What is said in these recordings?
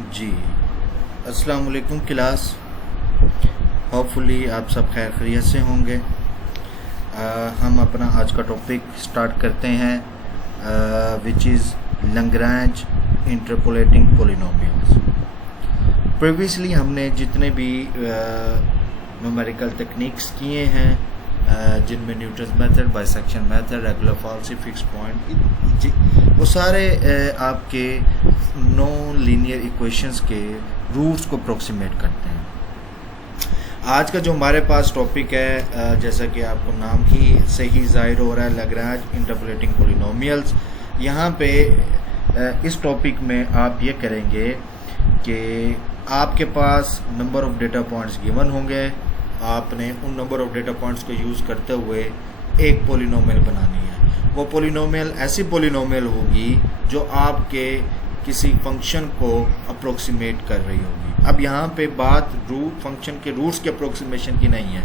जी, अस्सलाम वालेकुम class. Hopefully आप सब खैर खैरियत से होंगे। हम अपना आज का टॉपिक स्टार्ट करते हैं which is Lagrange interpolating polynomials. Previously हमने जितने भी न्यूमेरिकल टेक्निक्स किए हैं जिनमें Newton's method, bisection method, regular falsies, fix point, वो सारे आपके नॉन लीनियर इक्वेशंस के रूट्स को अप्रोक्सीमेट करते हैं। आज का जो हमारे पास टॉपिक है, जैसा कि आपको नाम ही से ही जाहिर हो रहा है, लैग्रेंज इंटरपोलेटिंग पॉलिनोमियल्स। यहाँ पे इस टॉपिक में आप ये करेंगे कि आपके पास number of data points given होंगे, आपने उन नंबर ऑफ डेटा पॉइंट्स को यूज़ करते हुए एक पॉलिनोमियल बनानी है। वो पॉलिनोमियल ऐसी पॉलिनोमियल होगी जो आपके किसी फंक्शन को अप्रोक्सीमेट कर रही होगी। अब यहाँ पे बात फंक्शन के रूट्स के अप्रोक्सीमेशन की नहीं है,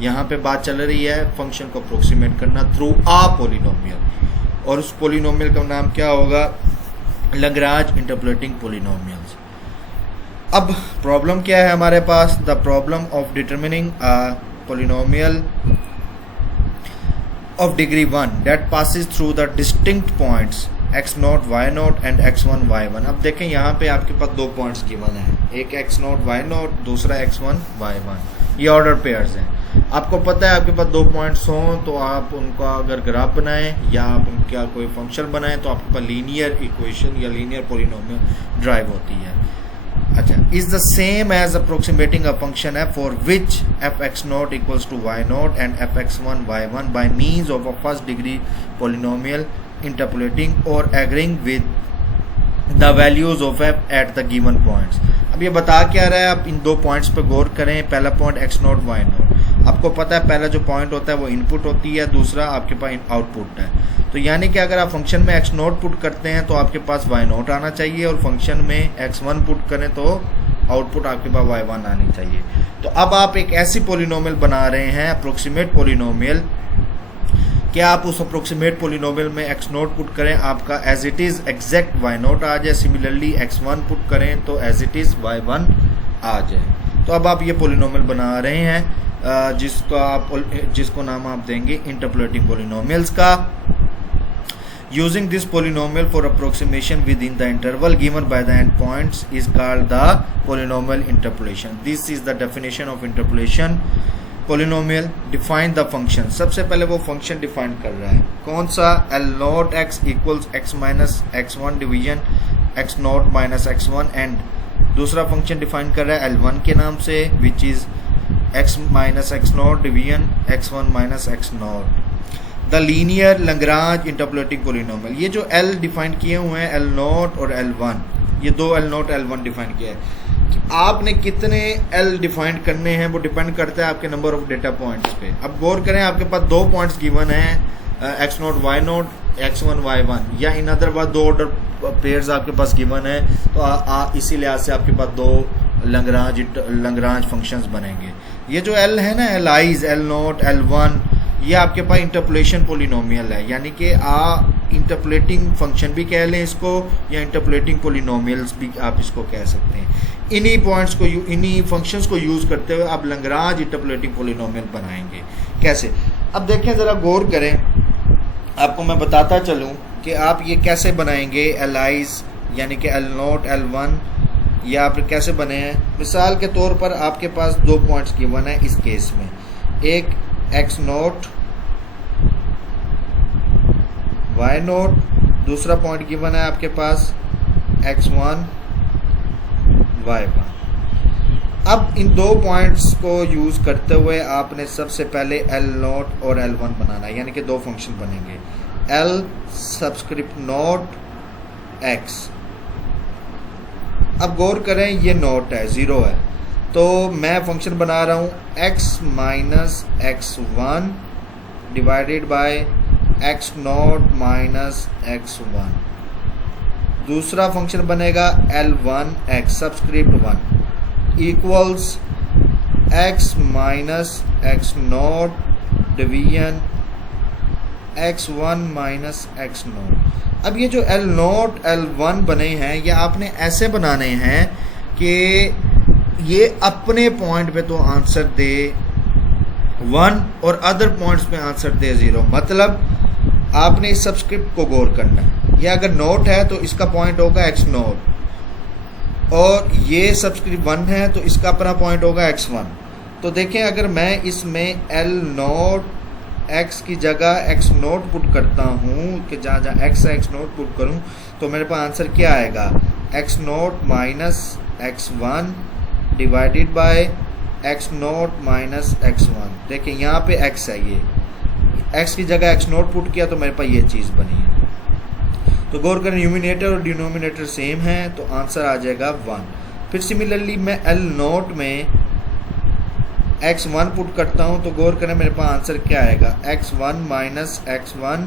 यहाँ पे बात चल रही है फंक्शन को अप्रोक्सीमेट करना थ्रू आ पॉलिनोमियल, और उस पॉलिनोमियल का नाम क्या होगा? Lagrange interpolating polynomials. अब प्रॉब्लम क्या है हमारे पास? The problem of determining a polynomial of degree 1 that passes through the distinct points x0 y0 and x1 y1। अब देखें यहाँ पे आपके पास दो पॉइंट्स गिवन हैं, एक x0 y0, दूसरा x1 y1। ये ऑर्डर पेयर्स हैं। आपको पता है आपके पास दो पॉइंट्स हों तो आप उनका अगर ग्राफ बनाएं या आप उनका कोई फंक्शन बनाएं तो आपके पास लीनियर इक्वेशन या लीनियर पॉलिनोमियल ड्राइव होती है। अच्छा, is the same as approximating a function है for which f(x0) equals to y0 and f(x1) y1 by means of a first degree polynomial interpolating or agreeing with the values of f at the given points। अब ये बता क्या रहा है? आप इन दो points पे गौर करें। पहला पॉइंट x0 y0, आपको पता है पहला जो पॉइंट होता है वो इनपुट होती है, दूसरा आपके पास आउटपुट है। तो यानी कि अगर आप फंक्शन में x0 पुट करते हैं तो आपके पास y0 आना चाहिए, और फंक्शन में x1 पुट करें तो आउटपुट आपके पास y1 आनी चाहिए। तो अब आप एक ऐसी पॉलिनोमियल बना रहे हैं, अप्रोक्सीमेट पॉलिनोमियल। क्या आप उस अप्रोक्सीमेट पॉलिनोमियल में x0 पुट करें, आपका as it is exact y0 आ जाए। सिमिलरली x1 पुट करें तो एज इट इज़ y1 आ जाए। तो अब आप ये पॉलिनोमियल बना रहे हैं जिसको नाम आप देंगे इंटरपोलेटिंग पॉलिनोमियल्स का। Using this polynomial for approximation with in the interval given by the end points is called the polynomial interpolation. This is the definition of interpolation polynomial. Define the function. सबसे पहले वो function define कर रहा है, कौन सा? L0 x equals x minus x1 division x0 minus x1, and दूसरा function define कर रहा है L1 के नाम से, which is x minus x0 division x1 minus x0। The linear Lagrange interpolating polynomial. ये जो L डिफाइन किए हुए हैं L0 और L1, ये दो L0 L1 डिफाइन किया है। आपने कितने L डिफाइन करने हैं वो डिपेंड करता है आपके नंबर ऑफ डेटा पॉइंट्स पे। अब गौर करें, आपके पास दो पॉइंट्स गिवन हैं, x0 y0, x1 y1, या इन अदर बात दो ऑर्डर पेयर्स आपके पास गिवन है, तो इसी लिहाज से आपके पास दो लैग्रेंज फंक्शंस बनेंगे। ये जो L है ना, Li's L0 L1, ये आपके पास इंटरपोलेशन पॉलिनोमियल है, यानी कि इंटरपोलेटिंग फंक्शन भी कह लें इसको, या इंटरपोलेटिंग पॉलिनोमियल्स भी आप इसको कह सकते हैं। इन्हीं पॉइंट्स को, इन्हीं फंक्शंस को यूज़ करते हुए आप लैग्रेंज इंटरपोलेटिंग पॉलिनोमियल बनाएंगे। कैसे? अब देखें, ज़रा गौर करें, आपको मैं बताता चलूँ कि आप ये कैसे बनाएंगे। Li's यानी कि L0 L1, ये आप कैसे बने हैं। मिसाल के तौर पर आपके पास दो पॉइंट्स गिवन है इस केस में, एक x0 y0, दूसरा पॉइंट गिवन है आपके पास x1 y1। अब इन दो पॉइंट्स को यूज करते हुए आपने सबसे पहले L0 और L1 बनाना है, यानी कि दो फंक्शन बनेंगे, L सबस्क्रिप्ट नोट x। अब गौर करें, ये नोट है, ज़ीरो है, तो मैं फंक्शन बना रहा हूँ x minus x1 divided bye x0 minus x1। दूसरा फंक्शन बनेगा L1 x subscript 1 equals x minus x0 division x1 minus x note. अब ये जो L0 L1 बने हैं ये आपने ऐसे बनाने हैं कि ये अपने पॉइंट पे तो आंसर दे 1 और अदर पॉइंट्स पे आंसर दे 0। मतलब आपने इस सबस्क्रिप्ट को गौर करना है। ये अगर नोट है तो इसका पॉइंट होगा x नोट और ये सबस्क्रिप्ट 1 है तो इसका अपना पॉइंट होगा x1। तो देखें अगर मैं इसमें L0 x की जगह x नोट पुट करता हूँ कि जहाँ जहाँ x है x नोट पुट करूँ तो मेरे पास आंसर क्या आएगा, x note minus x1 divided bye x note minus x1। देखिए यहाँ पे x है, ये x की जगह x नोट पुट किया तो मेरे पास ये चीज़ बनी है। तो गौर करें न्यूमिनेटर और डिनोमिनेटर सेम है तो आंसर आ जाएगा 1। फिर सिमिलरली मैं L नोट में x1 पुट करता हूँ तो गौर करें मेरे पास आंसर क्या आएगा, x1 minus x1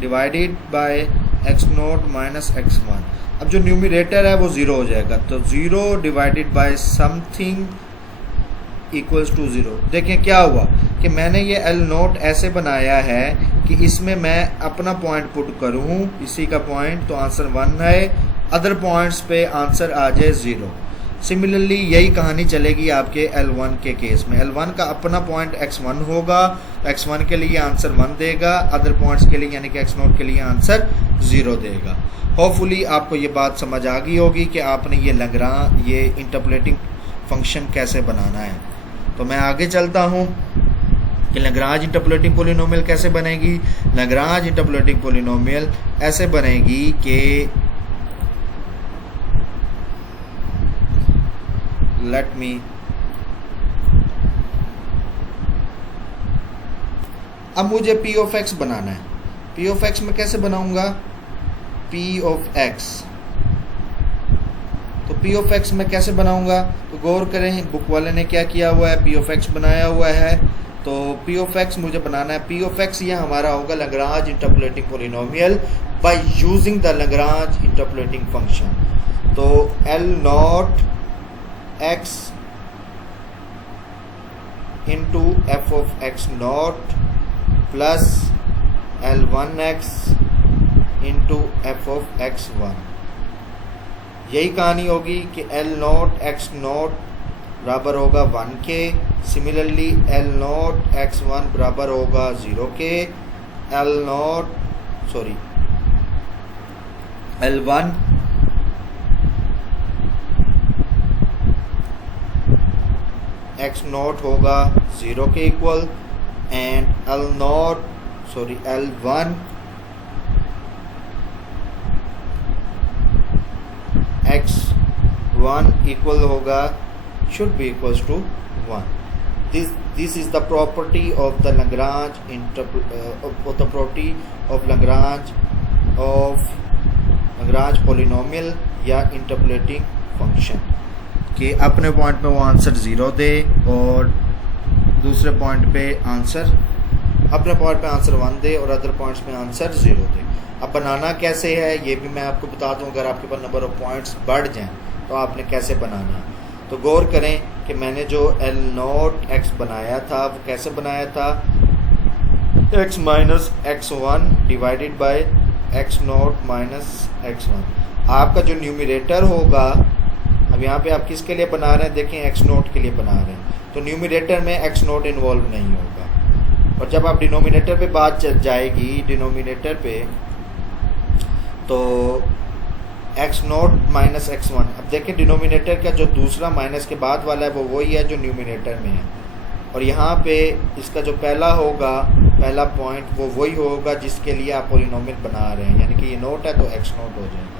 divided bye x note minus x1। अब जो न्यूमिनेटर है वो 0 हो जाएगा तो 0 divided by something equals to 0। देखें क्या हुआ कि मैंने ये L नोट ऐसे बनाया है कि इसमें मैं अपना पॉइंट पुट करूँ, इसी का पॉइंट तो आंसर 1 है, अदर पॉइंट्स पे आंसर आ जाए 0। सिमिलरली यही कहानी चलेगी आपके L1 के केस में। L1 का अपना पॉइंट x1 होगा, x1 के लिए आंसर 1 देगा, अदर पॉइंट्स के लिए यानी कि x नोट के लिए आंसर 0 देगा। होपफुली आपको ये बात समझ आ गई होगी कि आपने ये इंटरपोलेटिंग फंक्शन कैसे बनाना है। तो मैं आगे चलता हूँ कि लैग्रांज इंटरपोलेटिंग पॉलिनोमियल कैसे बनेगी। लैग्रांज इंटरपोलेटिंग पॉलिनोमियल ऐसे बनेगी कि लेट मी अब मुझे p ऑफ x बनाना है। p ऑफ x में कैसे बनाऊंगा, p ऑफ x। तो p ऑफ x में कैसे बनाऊंगा तो गौर करें बुक वाले ने क्या किया हुआ है, p ऑफ x बनाया हुआ है। तो p ऑफ x मुझे बनाना है। p ऑफ x ये हमारा होगा Lagrange interpolating polynomial by using the Lagrange interpolating function. तो L not x into f of x naught plus L1x into f of x1। यही कहानी होगी कि L नॉट x नॉट बराबर होगा 1 के, सिमिलरली L नॉट x1 बराबर होगा 0 के, L1 x नॉट होगा 0 के equal and L1 x1 equal होगा should be equals to 1। This is the property of the Lagrange polynomial या इंटरपोलेटिंग फंक्शन कि अपने पॉइंट पे वो आंसर 0 दे और दूसरे पॉइंट पे आंसर 1 दे और अदर पॉइंट्स पे आंसर 0 दे। अब बनाना कैसे है ये भी मैं आपको बता दूं। अगर आपके पास नंबर ऑफ पॉइंट्स बढ़ जाएं तो आपने कैसे बनाना है। तो गौर करें कि मैंने जो L नॉट x बनाया था वो कैसे बनाया था, x minus x1 divided bye x not minus x1। आपका जो न्यूमिनेटर होगा, अब यहाँ पे आप किसके लिए बना रहे हैं, देखें x नोट के लिए बना रहे हैं तो न्यूमिनेटर में x नोट इन्वॉल्व नहीं होगा। और जब आप डिनोमिनेटर पे बात चल जाएगी डिनोमिनेटर पे तो x नोट माइनस x1। अब देखें डिनोमिनेटर का जो दूसरा माइनस के बाद वाला है वो वही है जो न्यूमिनेटर में है और यहाँ पे इसका जो पहला पॉइंट वो वही होगा जिसके लिए आप पॉलिनोमियल बना रहे हैं, यानी कि ये नोट है तो x नोट हो जाएगा।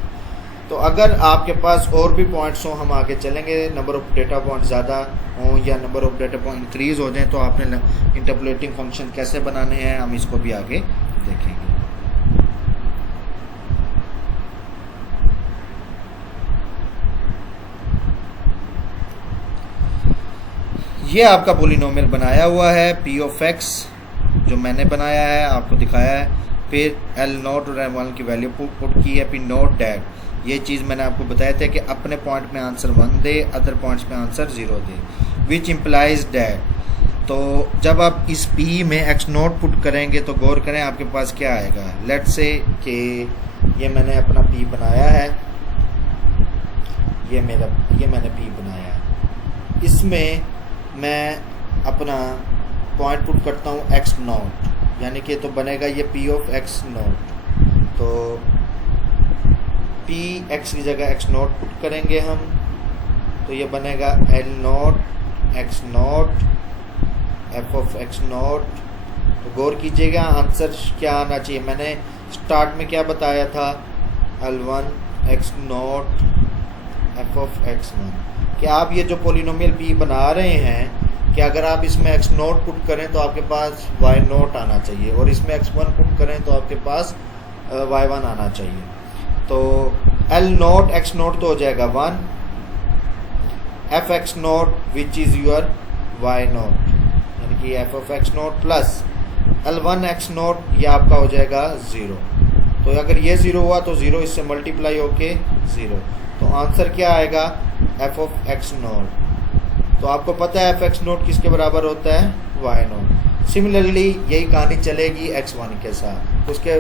तो अगर आपके पास और भी पॉइंट्स हों, हम आगे चलेंगे, नंबर ऑफ डेटा पॉइंट ज़्यादा हों या number of data point increase हो जाएं तो आपने इंटरपोलेटिंग फंक्शन कैसे बनाने हैं हम इसको भी आगे देखेंगे। ये आपका पॉलिनोमियल बनाया हुआ है p ऑफ x जो मैंने बनाया है आपको दिखाया है। फिर L नॉट और L1 की वैल्यू पुट की है, p नॉट डैट ये चीज़ मैंने आपको बताया था कि अपने पॉइंट में आंसर 1 दे, अदर पॉइंट्स में answer 0 they, which implies that. तो जब आप इस P में x नोट पुट करेंगे तो गौर करें आपके पास क्या आएगा। लेट्स से कि ये मैंने अपना P बनाया है, ये मैंने P बनाया है, इसमें मैं अपना पॉइंट पुट करता हूँ x नोट, यानी कि तो बनेगा ये P ऑफ x नोट। तो P x की जगह x नोट पुट करेंगे हम, तो ये बनेगा L note x note f of x note. तो गौर कीजिएगा आंसर क्या आना चाहिए। मैंने स्टार्ट में क्या बताया था, L1 x note f of x1। कि आप ये जो पोलिनोमियल P बना रहे हैं कि अगर आप इसमें x नोट पुट करें तो आपके पास y नोट आना चाहिए, और इसमें x1 पुट करें तो आपके पास y1 आना चाहिए। तो L नोट x नोट तो हो जाएगा 1, f x note which is your y note, यानी कि f of x note plus L1 x note, ये आपका हो जाएगा 0। तो अगर ये 0 हुआ तो 0 इससे मल्टीप्लाई होके 0, तो आंसर क्या आएगा, f ऑफ x नोट। तो आपको पता है f x नोट किसके बराबर होता है, y नोट। सिमिलरली यही कहानी चलेगी x1 के साथ, उसके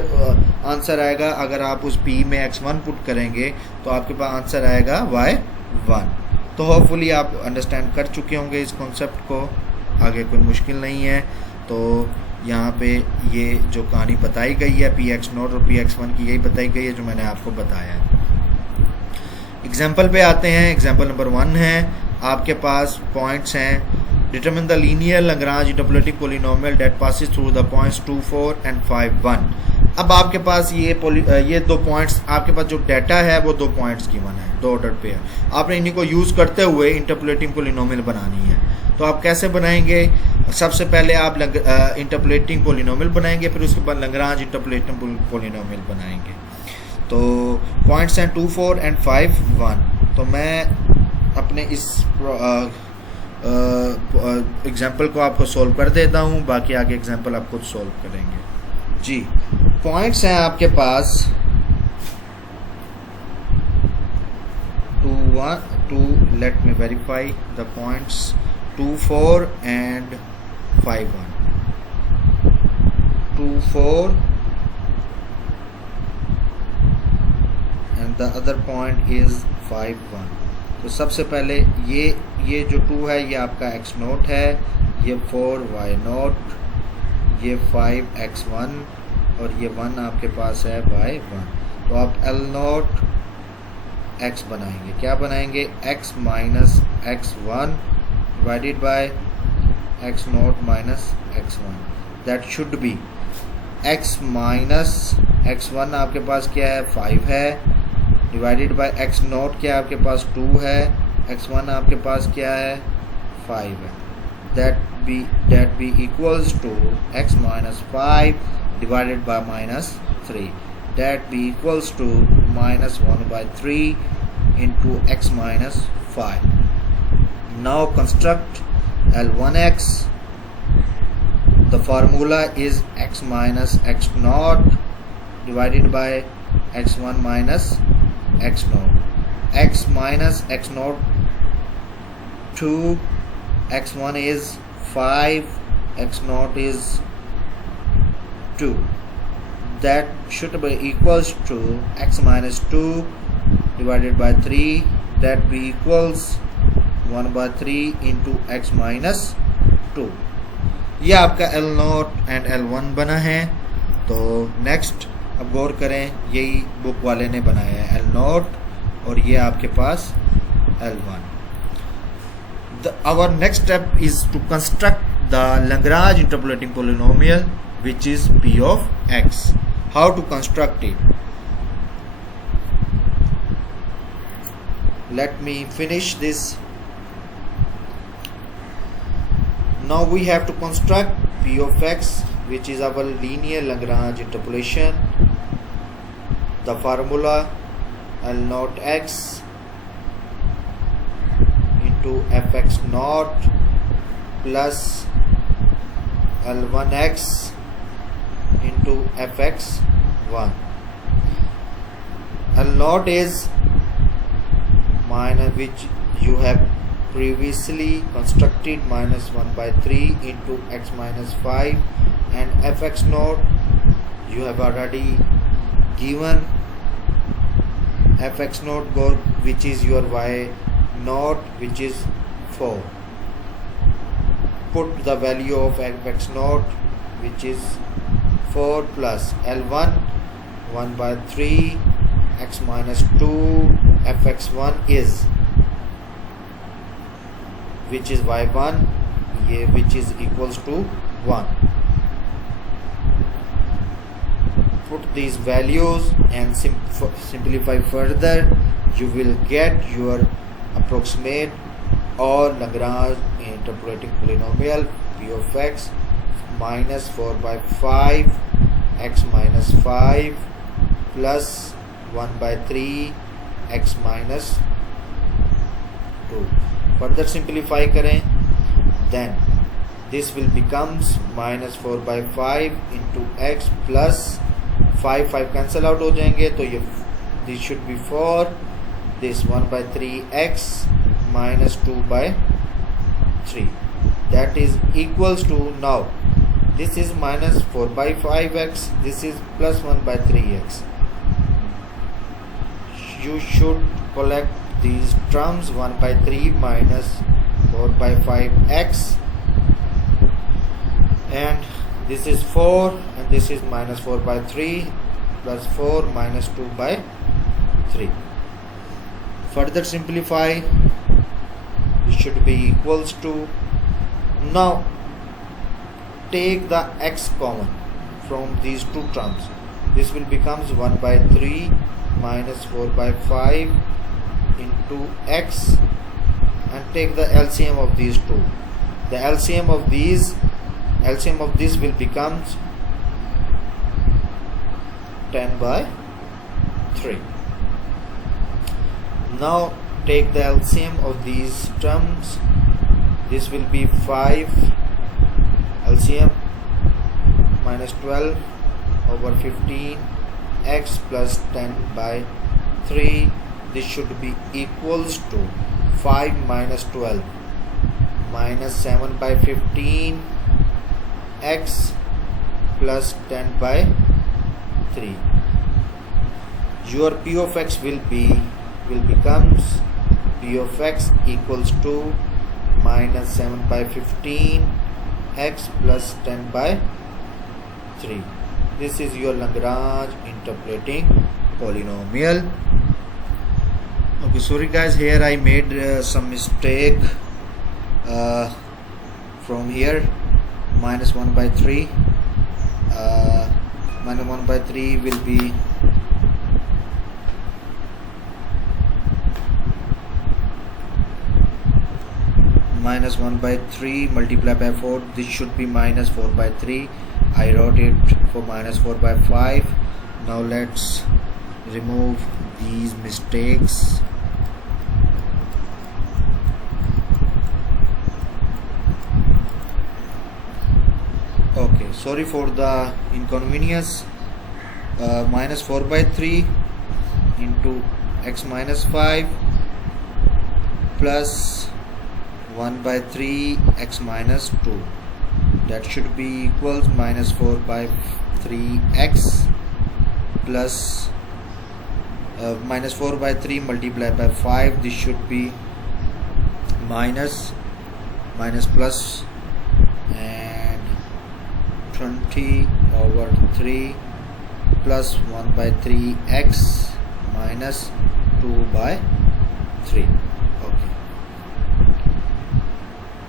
आंसर आएगा, अगर आप उस P में x1 पुट करेंगे तो आपके पास आंसर आएगा y1। तो होपफुली आप अंडरस्टैंड कर चुके होंगे इस कॉन्सेप्ट को, आगे कोई मुश्किल नहीं है। तो यहाँ पे ये जो कहानी बताई गई है Px नोट और Px1 की, यही बताई गई है जो मैंने आपको बताया है। एग्जाम्पल पे आते हैं। एग्जाम्पल नंबर 1 है, आपके पास पॉइंट्स हैं, determine the linear Lagrange interpolating polynomial that passes through the points 2, 4 and 5, 1। अब आपके पास ये दो पॉइंट्स, आपके पास जो डाटा है वो 2 पॉइंट्स गिवन है, 2 ऑर्डर पे है। आपने इन्हीं को यूज़ करते हुए इंटरपोलेटिंग पोलिनोमियल बनानी है। तो आप कैसे बनाएंगे, सबसे पहले आप इंटरपोलेटिंग पोलिनोमियल बनाएंगे, फिर उसके बाद लैग्रांज इंटरपोलेटिंग पोलिनोमियल बनाएंगे। तो पॉइंट्स हैं 2, 4 एंड 5, 1। तो मैं अपने इस एग्जाम्पल को आपको सोल्व कर देता हूँ, बाकी आगे एग्जाम्पल आप खुद सोल्व करेंगे जी। पॉइंट्स हैं आपके पास 2, 1, let me verify the points 2, 4 and 5, 1, 2, 4 and the other point is 5, 1। तो सबसे पहले ये जो 2 है ये आपका x नोट है, ये 4 y नोट, ये 5 x1 और ये 1 आपके पास है y1। तो आप L नोट x बनाएंगे, क्या बनाएंगे, x minus x1 divided by x naught minus x1, that should be x minus x1 आपके पास क्या है, 5 है, divided by x naught क्या आपके पास 2 है, x1 आपके पास क्या है, 5 है। that be equals to x minus 5 divided by minus 3, that be equals to minus 1 by 3 into x minus 5. Now construct L1x. The formula is x minus x naught divided by x1 minus x naught. X minus x naught 2, x1 is 5, x naught is 2. That should be equals to x minus 2 divided by 3, that be equals 1 by 3 into x minus 2। ये आपका L note and L1 बना है। तो next अब गौर करें, यही book वाले ने बनाया है L नोट और ये आपके पास L1। Our next step is to construct the Lagrange interpolating polynomial which is P of x. How to construct it? Let me finish this. Now we have to construct P of x, which is our linear Lagrange interpolation. The formula L naught x into fx naught plus L1x into fx1. L naught is minus which you have previously constructed minus 1 by 3 into x minus 5, and fx naught you have already given fx naught go which is your y naught which is 4. Put the value of fx naught which is 4 plus L1 1 by 3 x minus 2 fx1 is which is y1 which is equals to 1. Put these values and simplify further. You will get your approximate or Lagrange interpolating polynomial p of x minus 4 by 5 x minus 5 plus 1 by 3 x minus 2. Further simplify करें, then this will becomes minus 4 by 5 into x plus 5 cancel out हो जाएंगे, तो ये this should be 4, this 1 by 3 x minus 2 by 3, that is equals to, now this is minus 4 by 5x, this is plus 1 by 3x. You should collect these terms, 1 by 3 minus 4 by 5x, and this is 4 and this is minus 4 by 3 plus 4 minus 2 by 3. Further simplify, this should be equals to, now take the x common from these two terms, this will becomes 1 by 3 minus 4 by 5 into x, and take the LCM of these two. The LCM of this will becomes 10 by 3. Now take the LCM of these terms, this will be 5 LCM minus 12 over 15 x plus 10 by 3, this should be equals to 5 minus 12 minus 7 by 15 x plus 10 by 3. Your p of x will becomes p of x equals to minus 7 by 15 x plus 10 by 3. This is your Lagrange interpolating polynomial. Okay, sorry guys, here I made some mistake from here, minus 1 by 3 minus 1 by 3 will be minus 1 by 3 multiplied by 4, this should be minus 4 by 3. I wrote it for minus 4 by 5. Now let's remove these mistakes. Okay, sorry for the inconvenience. Minus 4 by 3 into x minus 5 plus 1 by 3 x minus 2, that should be equals minus 4 by 3 x plus minus 4 by 3 multiplied by 5, this should be minus plus and 20 over 3 plus 1 by 3 x minus 2 by 3. Okay,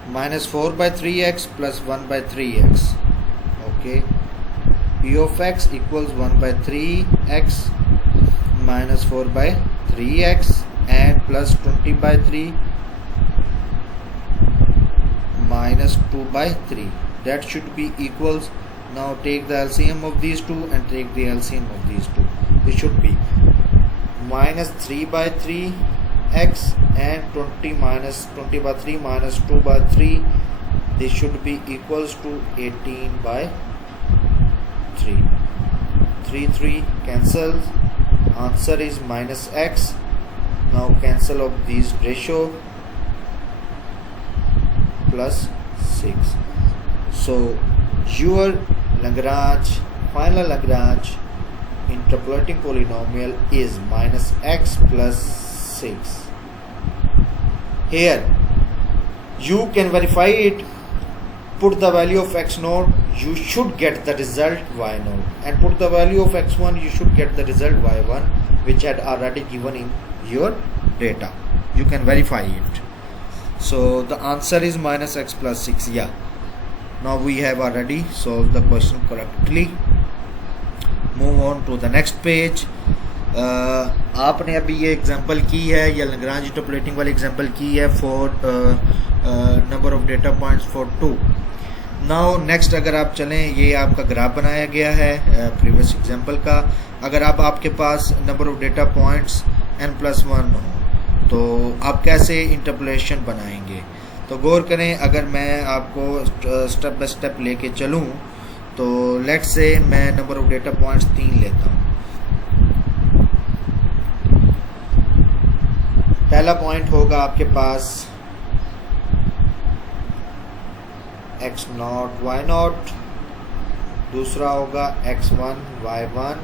minus 4 by 3x plus 1 by 3x. Okay, p of x equals 1 by 3x minus 4 by 3x and plus 20 by 3 minus 2 by 3, that should be equals, now take the LCM of these two and take the LCM of these two, this should be minus 3 by 3 x and 20 minus 20 by 3 minus 2 by 3, this should be equals to 18 by 3 cancels, answer is minus x Now cancel of these ratio plus 6. So your Lagrange, final Lagrange interpolating polynomial is minus x plus 6. Here you can verify it. Put the value of x0, you should get the result y0, and put the value of x1, you should get the result y1, which had already given in your data. You can verify it. So the answer is minus x plus 6. Yeah, now we have already solved the question correctly. Move on to the next page. आपने अभी ये example की है, या Lagrange interpolating वाली example की है for number of data points for 2. Now next अगर आप चलें, ये आपका ग्राफ बनाया गया है प्रीवियस एग्जांपल का. अगर आपके पास number of data points n+1 हो तो आप कैसे इंटरपोलेशन बनाएंगे. तो गौर करें, अगर मैं आपको स्टेप बाय स्टेप लेके चलूं तो लेट्स से मैं नंबर ऑफ डेटा पॉइंट्स 3 लेता हूं. पहला पॉइंट होगा आपके पास x0 y0, दूसरा होगा x1 y1,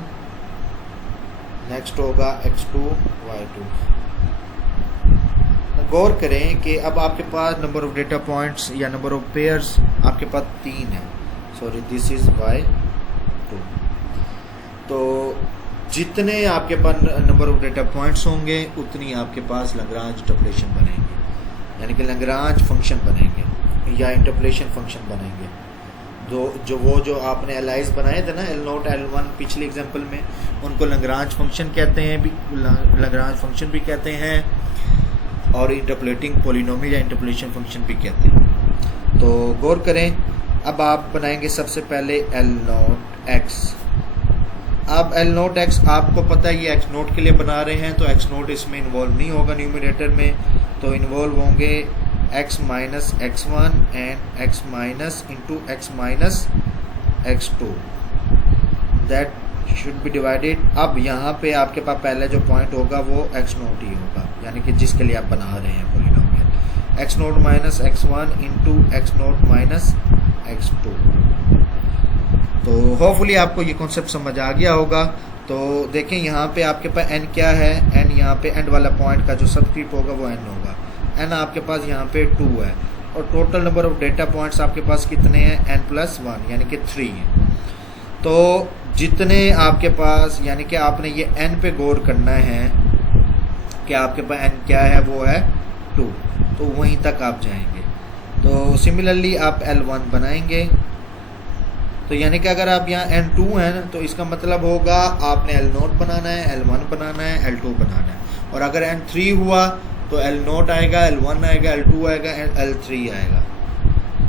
नेक्स्ट होगा x2 y2. गौर करें कि अब आपके पास नंबर ऑफ डेटा पॉइंट्स या नंबर ऑफ पेयर्स आपके पास 3 है. Sorry, this is y2. तो जितने आपके पास नंबर ऑफ डेटा पॉइंट्स होंगे उतनी आपके पास लैग्रांज इंटरपोलेशन बनेंगे, यानी कि लैग्रांज फंक्शन बनेंगे या इंटरपोलेशन फंक्शन बनेंगे. जो आपने एलाइज बनाए थे ना, L0 L1 पिछले एग्जांपल में, उनको लैग्रांज फंक्शन कहते हैं, लैग्रांज फंक्शन भी कहते हैं, और इंटरपोलेटिंग पॉलिनोमियल या इंटरपोलेशन फंक्शन भी कहते हैं. तो गौर करें, अब आप बनाएंगे सबसे पहले L0x. अब L0x आपको पता है ये x0 के लिए बना रहे हैं, तो x0 इसमें इन्वॉल्व नहीं होगा न्यूमरेटर में, तो इन्वॉल्व होंगे x minus x1 and x minus into x minus x2. That should be divided. अब यहाँ पे आपके पास पहले जो पॉइंट होगा वो x0 ही होगा, यानी कि जिसके लिए आप बना रहे हैं polynomial. x0 minus x1 into x0 minus x2. तो होपफुली आपको ये कॉन्सेप्ट समझ आ गया होगा. तो देखें यहाँ पे आपके पास n क्या है, n यहाँ पे एंड वाला पॉइंट का जो सबस्क्रिप्ट होगा वो n होगा. n आपके पास यहाँ पे 2 है, और total number of data points आपके पास कितने हैं, n+1 यानी कि 3 है. तो जितने आपके पास, यानी कि आपने ये n पे गौर करना है कि आपके पास n क्या है, वो है 2, तो वहीं तक आप जाएंगे. तो सिमिलरली आप L1 बनाएंगे. तो यानी कि अगर आप यहाँ n2 है तो इसका मतलब होगा आपने L0 बनाना है, L1 बनाना है, L2 बनाना है. और अगर n3 हुआ तो L0 आएगा, L1 आएगा, L2 आएगा, L3 आएगा.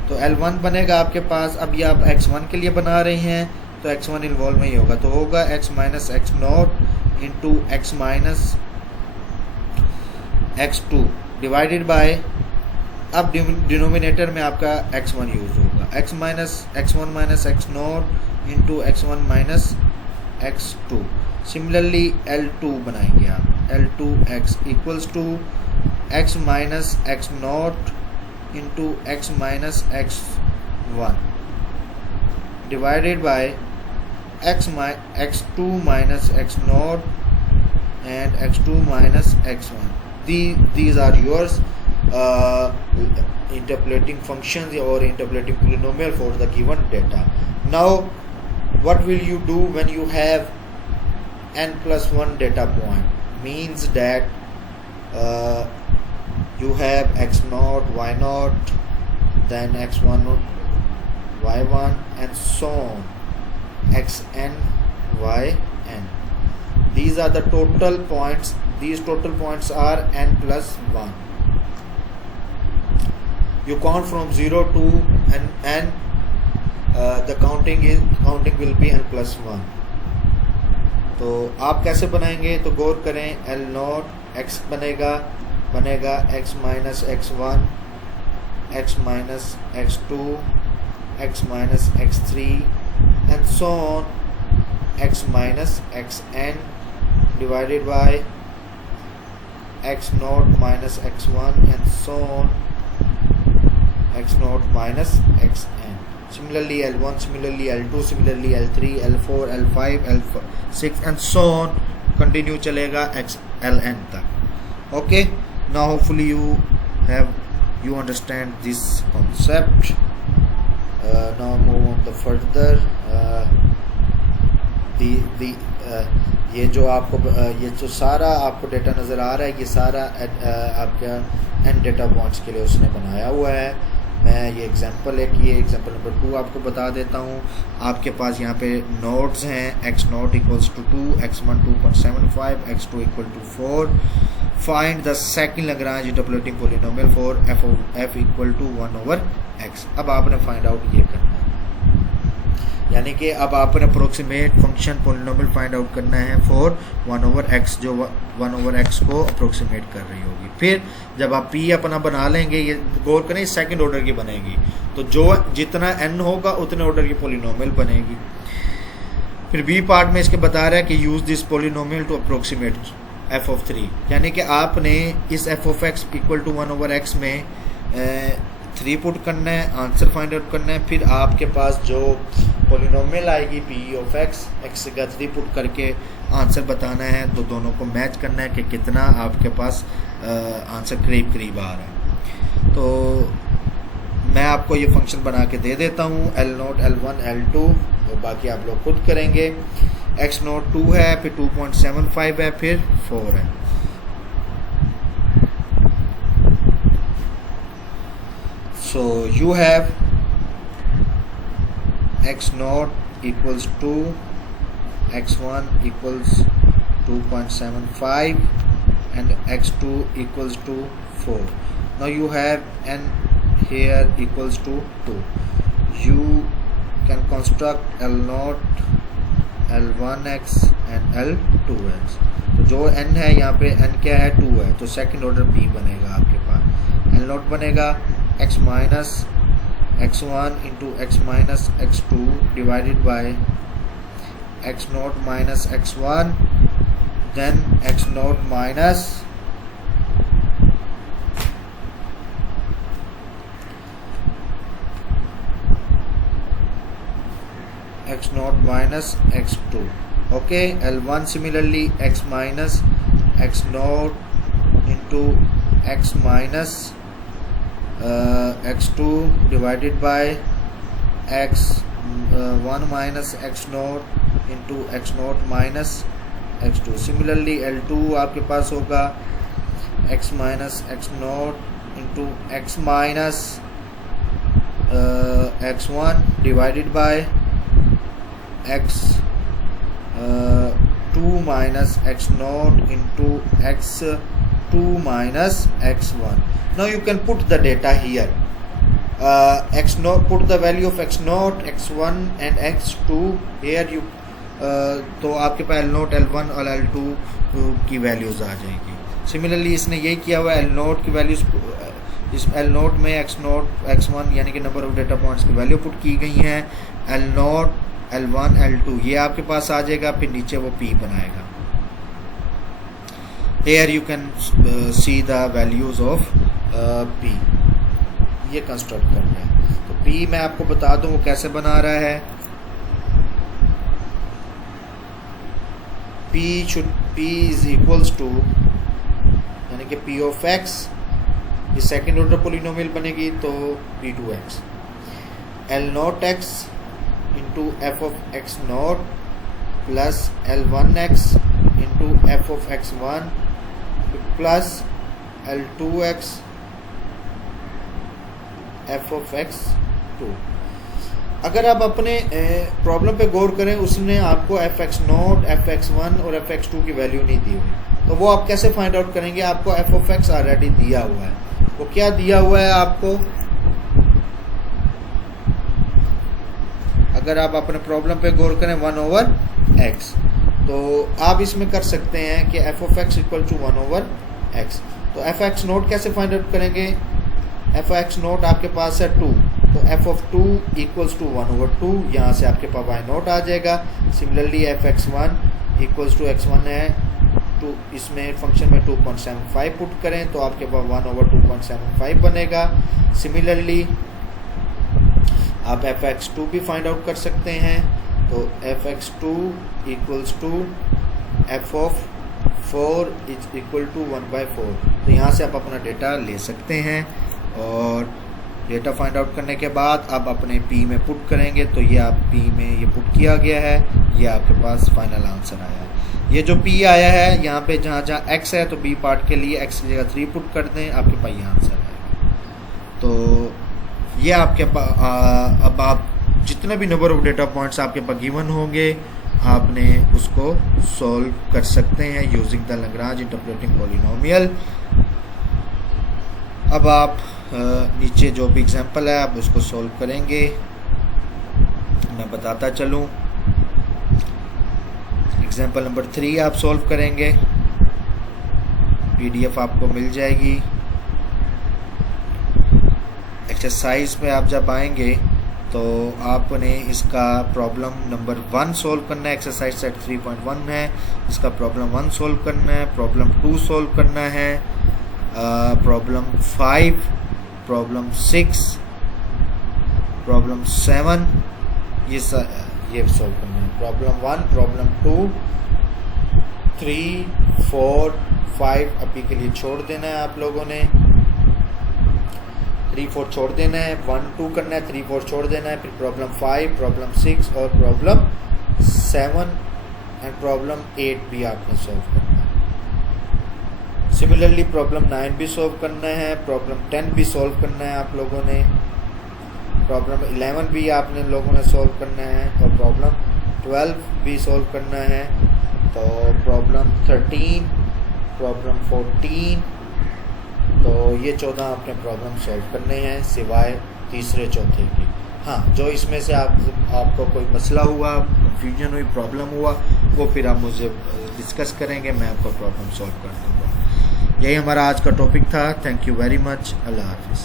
तो L1 बनेगा आपके पास. अब ये आप x1 के लिए बना रहे हैं तो x1 इन्वॉल्व नहीं होगा, तो होगा x minus x0 into x minus x2 divided by, अब डिनोमिनेटर में आपका x1 यूज होगा, x minus x1 minus x0 into x1 minus x2. Similarly L2 बनाएंगे आप, L2x equals to x minus x0 into x minus x1 divided by x2 minus x0 and x2 minus x1. These are yours interpolating functions or interpolating polynomial for the given data. Now what will you do when you have n+1 data point? Means that you have x0, y0, then x1, y1 and so on, xn, yn. These are the total points. These total points are n+1. You count from 0 to n. The counting will be n+1. तो आप कैसे बनाएंगे? तो गौर करें, L0 x बनेगा x minus x1, x minus x2, x minus x3 and so on, x minus xn divided by x naught minus x one and so on x naught minus x n. Similarly L1, similarly L2, similarly L3, L4, L5, L6 and so on. Continue चलेगा XLN तक. Okay. Now hopefully you understand this concept. Now move on the further. ये जो आपको ये जो सारा आपको data नज़र आ रहा है, ये सारा आपका n डेटा पॉइंट्स के लिए उसने बनाया हुआ है. मैं ये एग्जांपल है कि ये एग्जांपल नंबर 2 आपको बता देता हूँ. आपके पास यहाँ पे नोड्स हैं. X naught equals to 2, x1 2.75, x2 equal to 4. Find the second Lagrange interpolating polynomial for f equal to 1/x. अब आपने फाइंड आउट ये करना है, यानी कि अब आपने approximate function polynomial find out करना है फॉर 1/x, जो 1/x को अप्रोक्सीमेट कर रही होगी. फिर जब आप p अपना बना लेंगे, ये गौर करें सेकंड ऑर्डर की बनेगी, तो जो जितना n होगा उतने ऑर्डर की पॉलिनोमियल बनेगी. फिर b पार्ट में इसके बता रहा है कि use this polynomial to approximate f of 3, यानी कि आपने इस f of x equal to 1/x में 3 पुट करना है, आंसर फाइंड आउट करना है. फिर आपके पास जो पॉलिनोमियल आएगी p ऑफ x का 3 पुट करके आंसर बताना है. तो दोनों को मैच करना है कि कितना आपके पास आंसर करीब करीब आ रहा है. तो मैं आपको ये फंक्शन बना के दे देता हूँ. L0, L1, L2, तो बाकी आप लोग खुद करेंगे. x नोट 2 है, फिर 2.75 है, फिर 4 है. So you have x naught equals 2, x1 equals 2.75 and x2 equals to 4. Now you have n here equals to 2. You can construct L naught, L1x and L2x. तो जो n है यहाँ पे n क्या है, 2 है, तो सेकंड ऑर्डर p बनेगा आपके पास. L naught बनेगा x minus x1 into x minus x2 divided by x naught minus x1, then x naught minus x naught minus x2. Okay, L1 similarly x minus x naught into x minus x2 divided by x1 minus x naught into x naught minus x2. Similarly L2 आपके पास होगा x minus x naught into x minus x1 divided by x2 minus x naught into x2 minus x1. Now you can put the data here. X naught, put the value of x naught, x1 and x2 here. You तो आपके पास L naught, L1 और L2 की values आ जाएगी. Similarly इसने यही किया हुआ है. L naught की वैल्यूज, इस L naught में x naught, x1 यानी कि नंबर ऑफ डेटा पॉइंट्स की वैल्यू पुट की गई हैं. L naught, L1, L2 ये आपके पास आ जाएगा. फिर नीचे वो p बनाएगा. Here you can see the values of p. ये कंस्ट्रक्ट करना है. तो p मैं आपको बता दूं वो कैसे बना रहा है. p is equals to, यानी कि p of x, ये सेकेंड ऑर्डर पोलिनोमियल बनेगी तो p2x. L naught x into f of x naught plus L1x into f of x1 plus L2x f of x2. अगर आप अपने प्रॉब्लम पे गौर करें, उसने आपको F x note, F x one और एफ एक्स टू की वैल्यू नहीं दी हुई, तो वो आप कैसे फाइंड आउट करेंगे. आपको एफ ऑफ एक्स ऑलरेडी दिया हुआ है. वो क्या दिया हुआ है आपको, अगर आप अपने प्रॉब्लम पे गौर करें 1/x, तो आप इसमें कर सकते हैं कि f of x equal to 1/x. तो एफ एक्स नोट कैसे फाइंड आउट करेंगे. एफ एक्स नोट आपके पास है 2, तो एफ ऑफ 2 इक्वल्स टू 1/2. यहाँ से आपके पास वाई नोट आ जाएगा. Similarly f x one equals to x1 है इसमें फंक्शन में 2.75 पुट करें तो आपके पास 1/2.75 बनेगा। सिमिलरली आप fx2 भी फाइंड आउट कर सकते हैं, तो fx2 equals to f of 4 is equal to 1/4। तो यहाँ से आप अपना डेटा ले सकते हैं और डेटा फाइंड आउट करने के बाद आप अपने p में पुट करेंगे तो ये आप p में ये पुट किया गया है, ये आपके पास फाइनल आंसर आया है। ये जो p आया है यहाँ पे जहाँ जहाँ x है तो b पार्ट के लिए x की जगह 3 पुट कर दें, आपके पास ये आंसर आएगा। तो ये आपके पास अब आप जितने भी नंबर ऑफ डेटा पॉइंट्स आपके पास गिवन होंगे आपने उसको सॉल्व कर सकते हैं using the Lagrange interpolating polynomial. अब आप नीचे जो भी एग्जांपल है आप उसको सॉल्व करेंगे, मैं बताता चलूं। एग्जांपल नंबर 3 आप सॉल्व करेंगे, पीडीएफ आपको मिल जाएगी। एक्सरसाइज पे आप जब आएंगे तो आपने इसका प्रॉब्लम नंबर 1 सॉल्व करना है, एक्सरसाइज सेट 3.1 है, इसका प्रॉब्लम 1 सॉल्व करना है, प्रॉब्लम 2 सॉल्व करना है, प्रॉब्लम 5, प्रॉब्लम 6, प्रॉब्लम 7 ये सॉल्व करना है। प्रॉब्लम 1, प्रॉब्लम 2, 3, 4, 5 अभी के लिए छोड़ देना है आप लोगों ने, 3, 4 छोड़ देना है, 1, 2 करना है, 3, 4 छोड़ देना है, फिर प्रॉब्लम 5, प्रॉब्लम 6 और प्रॉब्लम 7 एंड प्रॉब्लम 8 भी आपने सॉल्व करना है। सिमिलरली प्रॉब्लम 9 भी सॉल्व करना है, प्रॉब्लम 10 भी सॉल्व करना है आप लोगों ने, प्रॉब्लम 11 भी आपने लोगों ने सॉल्व करना है और प्रॉब्लम 12 भी सॉल्व करना है। तो प्रॉब्लम 13, प्रॉब्लम 14, तो ये 14 आपने प्रॉब्लम सॉल्व करने हैं सिवाय तीसरे चौथे की। हाँ, जो इसमें से आपको कोई मसला हुआ, कंफ्यूजन हुई, प्रॉब्लम हुआ, वो फिर आप मुझे डिस्कस करेंगे, मैं आपको प्रॉब्लम सॉल्व कर दूँगा। यही हमारा आज का टॉपिक था। Thank you very much. अल्लाह हाफिज़।